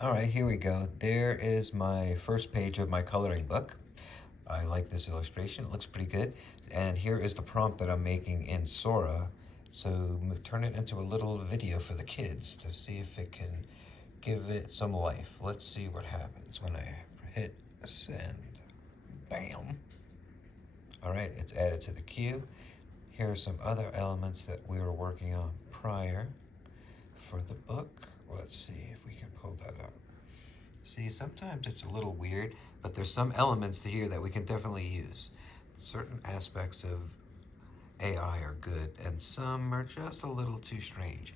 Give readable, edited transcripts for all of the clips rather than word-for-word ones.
All right, here we go. There is my first page of my coloring book. I like this illustration. It looks pretty good. And here is the prompt that I'm making in Sora. So turn it into a little video for the kids to see if it can give it some life. Let's see what happens when I hit send. Bam. All right, it's added to the queue. Here are some other elements that we were working on prior for the book. Let's see if we can pull that up. See, sometimes it's a little weird, but there's some elements to here that we can definitely use. Certain aspects of AI are good, and some are just a little too strange.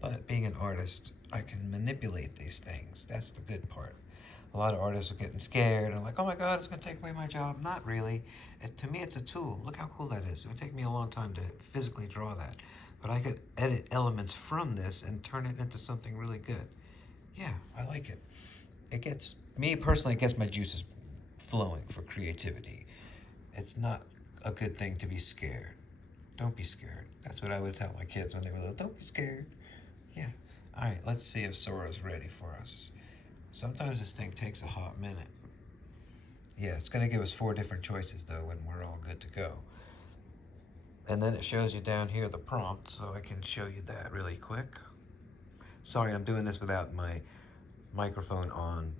But being an artist, I can manipulate these things. That's the good part. A lot of artists are getting scared and like, oh my God, it's gonna take away my job. Not really. To me, it's a tool. Look how cool that is. It would take me a long time to physically draw that. But I could edit elements from this and turn it into something really good. Yeah, I like it. It gets, me personally, it gets my juices flowing for creativity. It's not a good thing to be scared. Don't be scared. That's what I would tell my kids when they were little. Don't be scared. Yeah. All right, let's see if Sora's ready for us. Sometimes this thing takes a hot minute. Yeah, it's going to give us 4 different choices, though, when we're all good to go. And then it shows you down here the prompt, so I can show you that really quick. Sorry, I'm doing this without my microphone on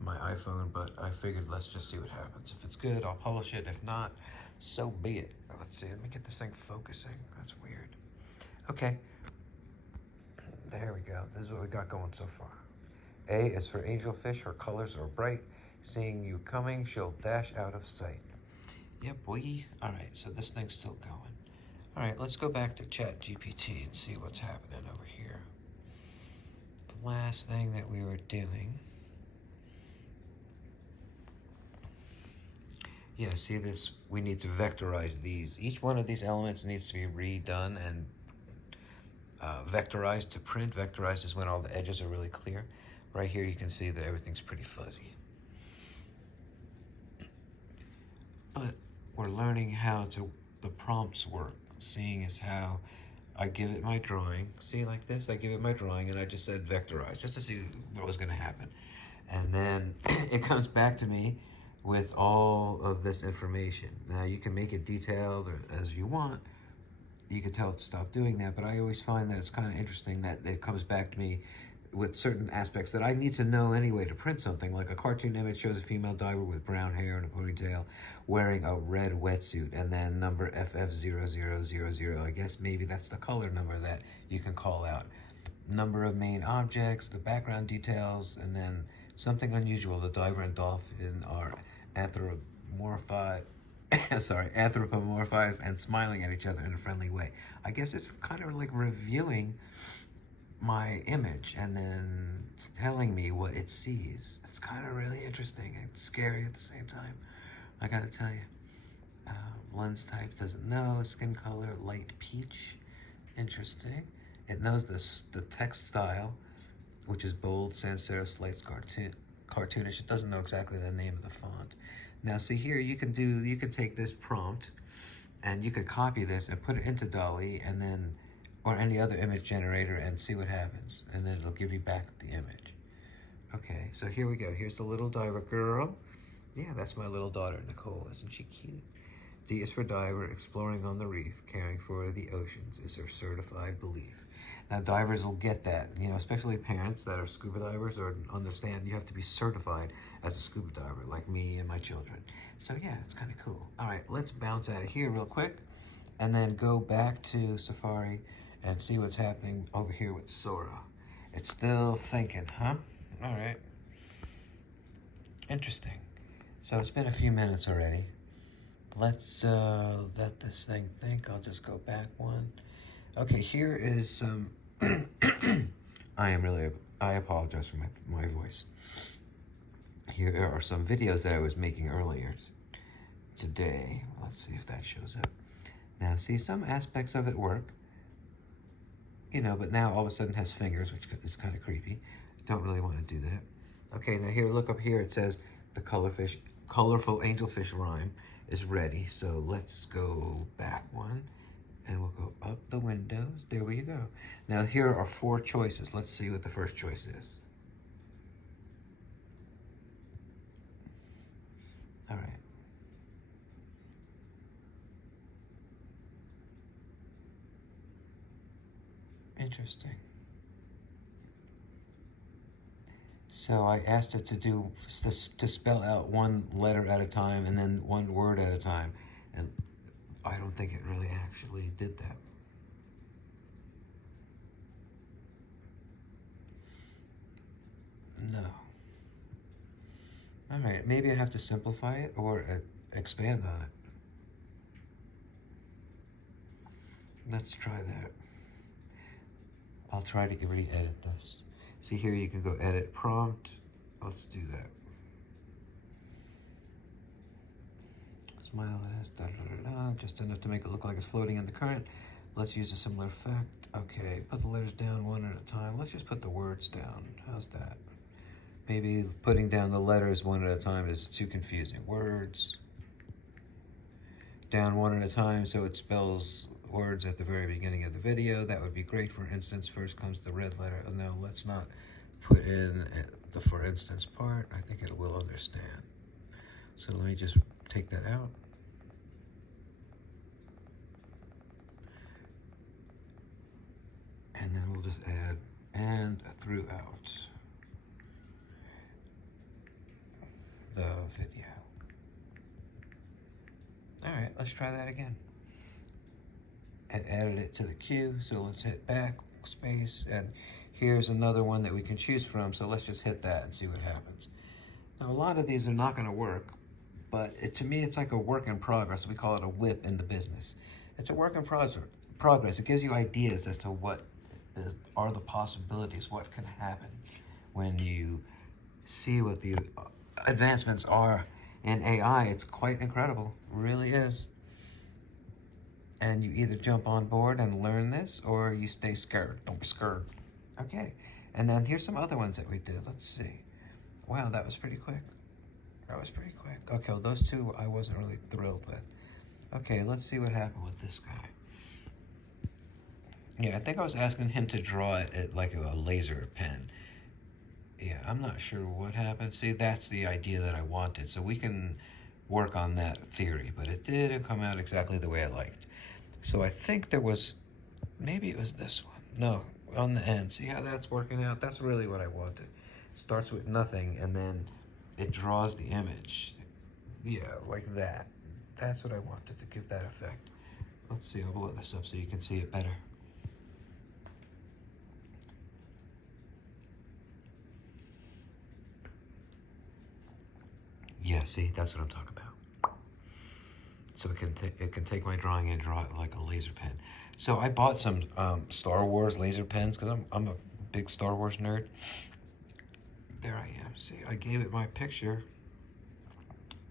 my iPhone, but I figured let's just see what happens. If it's good, I'll publish it. If not, so be it. Let's see, let me get this thing focusing. That's weird. Okay, there we go. This is what we got going so far. A is for angelfish. Her colors are bright. Seeing you coming, she'll dash out of sight. Yeah, boy. All right, so this thing's still going. All right, let's go back to ChatGPT and see what's happening over here. The last thing that we were doing. Yeah, see this? We need to vectorize these. Each one of these elements needs to be redone and vectorized to print. Vectorized is when all the edges are really clear. Right here you can see that everything's pretty fuzzy. But we're learning how the prompts work. Seeing is how I give it my drawing. See, like this, I give it my drawing and I just said vectorize just to see what was gonna happen. And then it comes back to me with all of this information. Now you can make it detailed or as you want. You can tell it to stop doing that, but I always find that it's kind of interesting that it comes back to me with certain aspects that I need to know anyway to print something. Like a cartoon image shows a female diver with brown hair and a ponytail wearing a red wetsuit, and then number FF0000. I guess maybe that's the color number that you can call out. Number of main objects, the background details, and then something unusual. The diver and dolphin are anthropomorphized. Sorry, anthropomorphized and smiling at each other in a friendly way. I guess it's kind of like reviewing my image and then telling me what it sees. It's kind of really interesting and scary at the same time. I gotta tell you. Lens type doesn't know. Skin color, light peach. Interesting. It knows the text style, which is bold, sans serif, slight, cartoonish. It doesn't know exactly the name of the font. Now see here, you can take this prompt and you could copy this and put it into DALL-E and then, or any other image generator and see what happens. And then it'll give you back the image. Okay, so here we go. Here's the little diver girl. Yeah, that's my little daughter, Nicole. Isn't she cute? D is for diver, exploring on the reef, caring for the oceans is her certified belief. Now divers will get that, you know, especially parents that are scuba divers or understand you have to be certified as a scuba diver, like me and my children. So yeah, it's kind of cool. All right, let's bounce out of here real quick and then go back to Safari and see what's happening over here with Sora. It's still thinking, huh? All right. Interesting. So it's been a few minutes already. Let's let this thing think. I'll just go back one. Okay, here is some. I apologize for my voice. Here are some videos that I was making earlier today. Let's see if that shows up. Now, see, some aspects of it work, you know, but now all of a sudden has fingers, which is kind of creepy. Don't really want to do that. Okay, now here, look up here. It says the colorful angelfish rhyme is ready. So let's go back one and we'll go up the windows. There we go. Now here are 4 choices. Let's see what the first choice is. All right. Interesting. So I asked it to to spell out one letter at a time and then one word at a time, and I don't think it really actually did that. No. All right, maybe I have to simplify it or expand on it. Let's try that. I'll try to re-edit this. See here, you can go edit prompt. Let's do that. Smile as da da da da, just enough to make it look like it's floating in the current. Let's use a similar effect. Okay, put the letters down one at a time. Let's just put the words down. How's that? Maybe putting down the letters one at a time is too confusing. Words down one at a time so it spells words at the very beginning of the video. That would be great. For instance, first comes the red letter. No, let's not put in the for instance part. I think it will understand. So let me just take that out. And then we'll just add and throughout the video. All right, let's try that again. And added it to the queue, so let's hit backspace, and here's another one that we can choose from, so let's just hit that and see what happens. Now, a lot of these are not gonna work, but to me, it's like a work in progress. We call it a whip in the business. It's a work in progress. It gives you ideas as to what are the possibilities, what can happen when you see what the advancements are in AI. It's quite incredible, it really is. And you either jump on board and learn this, or you stay scared. Don't be scared. Okay, and then here's some other ones that we did. Let's see. Wow, that was pretty quick. That was pretty quick. Okay, well, those two I wasn't really thrilled with. Okay, let's see what happened with this guy. Yeah, I think I was asking him to draw it like a laser pen. Yeah, I'm not sure what happened. See, that's the idea that I wanted. So we can work on that theory, but it didn't come out exactly the way I liked. So I think there was, maybe it was this one. No, on the end. See how that's working out? That's really what I wanted. Starts with nothing, and then it draws the image. Yeah, like that. That's what I wanted to give that effect. Let's see, I'll blow this up so you can see it better. Yeah, see, that's what I'm talking about. So it can take my drawing and draw it like a laser pen. So I bought some Star Wars laser pens because I'm a big Star Wars nerd. There I am. See, I gave it my picture,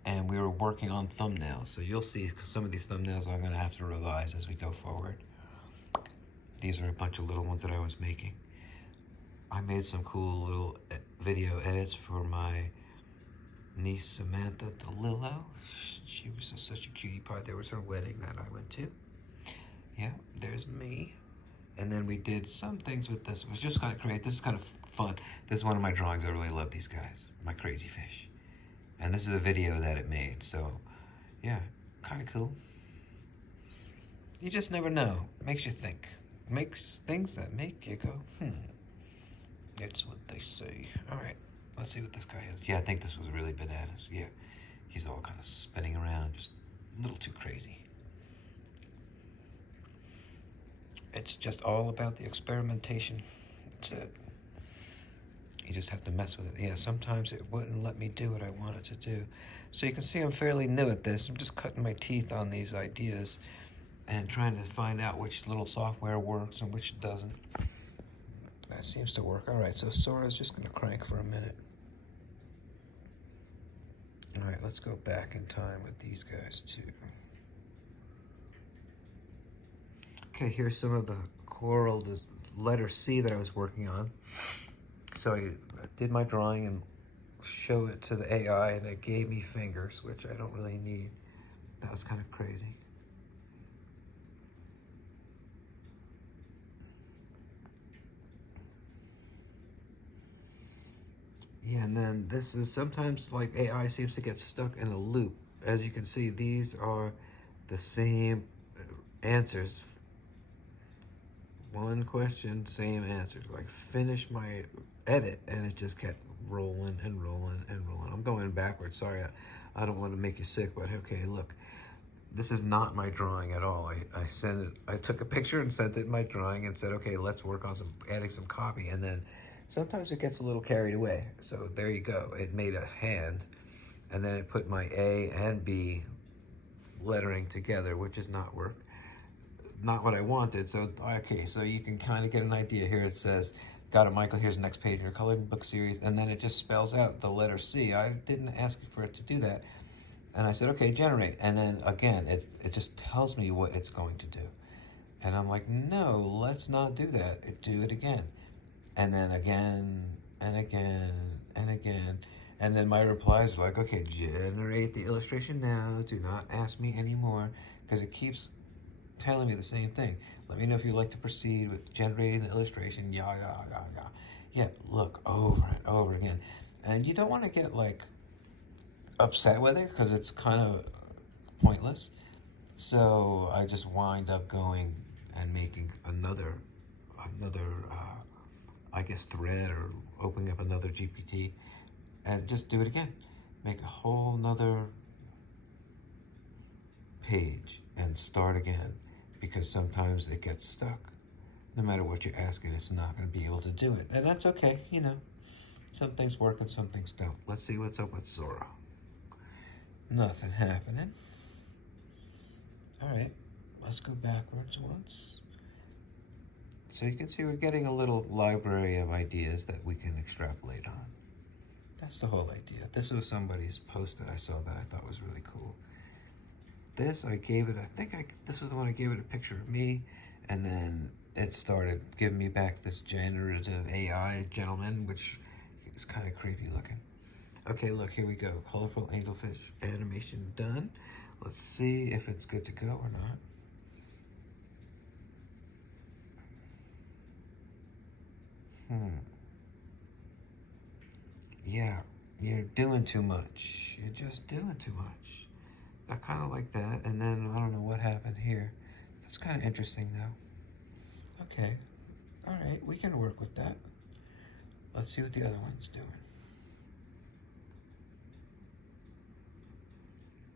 and we were working on thumbnails. So you'll see some of these thumbnails I'm gonna have to revise as we go forward. These are a bunch of little ones that I was making. I made some cool little video edits for my niece Samantha DeLillo. She was such a cutie pie. There was her wedding that I went to. Yeah, there's me. And then we did some things with this. It was just kind of great. This is kind of fun. This is one of my drawings. I really love these guys. My crazy fish. And this is a video that it made. So, yeah, kind of cool. You just never know. Makes you think. Makes things that make you go, That's what they say. All right. Let's see what this guy is. Yeah, I think this was really bananas. Yeah, he's all kind of spinning around, just a little too crazy. It's just all about the experimentation. That's it. You just have to mess with it. Yeah, sometimes it wouldn't let me do what I wanted to do. So you can see I'm fairly new at this. I'm just cutting my teeth on these ideas and trying to find out which little software works and which doesn't. That seems to work. All right, so Sora's just going to crank for a minute. All right, let's go back in time with these guys too. Okay, here's some of the coral, the letter C that I was working on. So I did my drawing and show it to the AI, and it gave me fingers, which I don't really need. That was kind of crazy. Yeah, and then this is sometimes like AI seems to get stuck in a loop. As you can see, these are the same answers. One question, same answer. Like finish my edit and it just kept rolling and rolling and rolling. I'm going backwards. Sorry, I don't want to make you sick, but okay, look. This is not my drawing at all. I sent it, I took a picture and sent it in my drawing and said, okay, let's work on adding some copy. And then sometimes it gets a little carried away. So there you go. It made a hand and then it put my A and B lettering together, which is not not what I wanted. So, okay, so you can kind of get an idea here. It says, got it, Michael, here's the next page in your coloring book series. And then it just spells out the letter C. I didn't ask for it to do that. And I said, okay, generate. And then again, it just tells me what it's going to do. And I'm like, no, let's not do that. Do it again. And then again, and again, and again. And then my replies are like, okay, generate the illustration now. Do not ask me anymore. Because it keeps telling me the same thing. Let me know if you'd like to proceed with generating the illustration. Yeah, yeah, yeah, yeah. Yeah, look, over and over again. And you don't want to get like upset with it because it's kind of pointless. So I just wind up going and making another, I guess, thread or opening up another GPT and just do it again. Make a whole nother page and start again because sometimes it gets stuck. No matter what you ask it, it's not going to be able to do it. And that's okay, you know. Some things work and some things don't. Let's see what's up with Sora. Nothing happening. All right, let's go backwards once. So you can see we're getting a little library of ideas that we can extrapolate on. That's the whole idea. This was somebody's post that I saw that I thought was really cool. This, I gave it, this was the one I gave it a picture of me, and then it started giving me back this generative AI gentleman, which is kind of creepy looking. Okay, look, here we go. Colorful angelfish animation done. Let's see if it's good to go or not. Yeah, you're doing too much. You're just doing too much. I kind of like that, and then I don't know what happened here. That's kind of interesting, though. Okay, all right, we can work with that. Let's see what the other one's doing.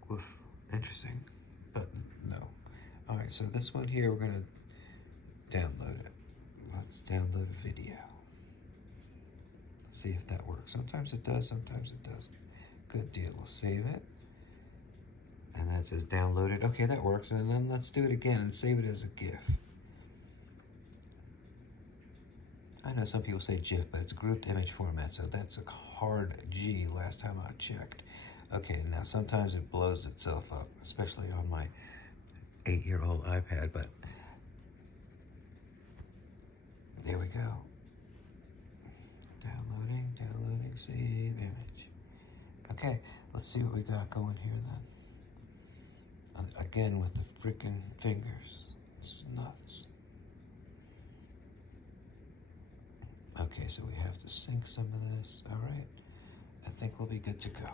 Woof, interesting, but no. All right, so this one here, we're gonna download it. Let's download a video. See if that works. Sometimes it does, sometimes it doesn't. Good deal, we'll save it. And that says downloaded. Okay, that works. And then let's do it again and save it as a GIF. I know some people say GIF, but it's grouped image format, so that's a hard G last time I checked. Okay, now sometimes it blows itself up, especially on my 8-year-old iPad, but there we go. Downloading, save image. Okay, let's see what we got going here then. Again with the freaking fingers. This is nuts. Okay, so we have to sync some of this. All right, I think we'll be good to go.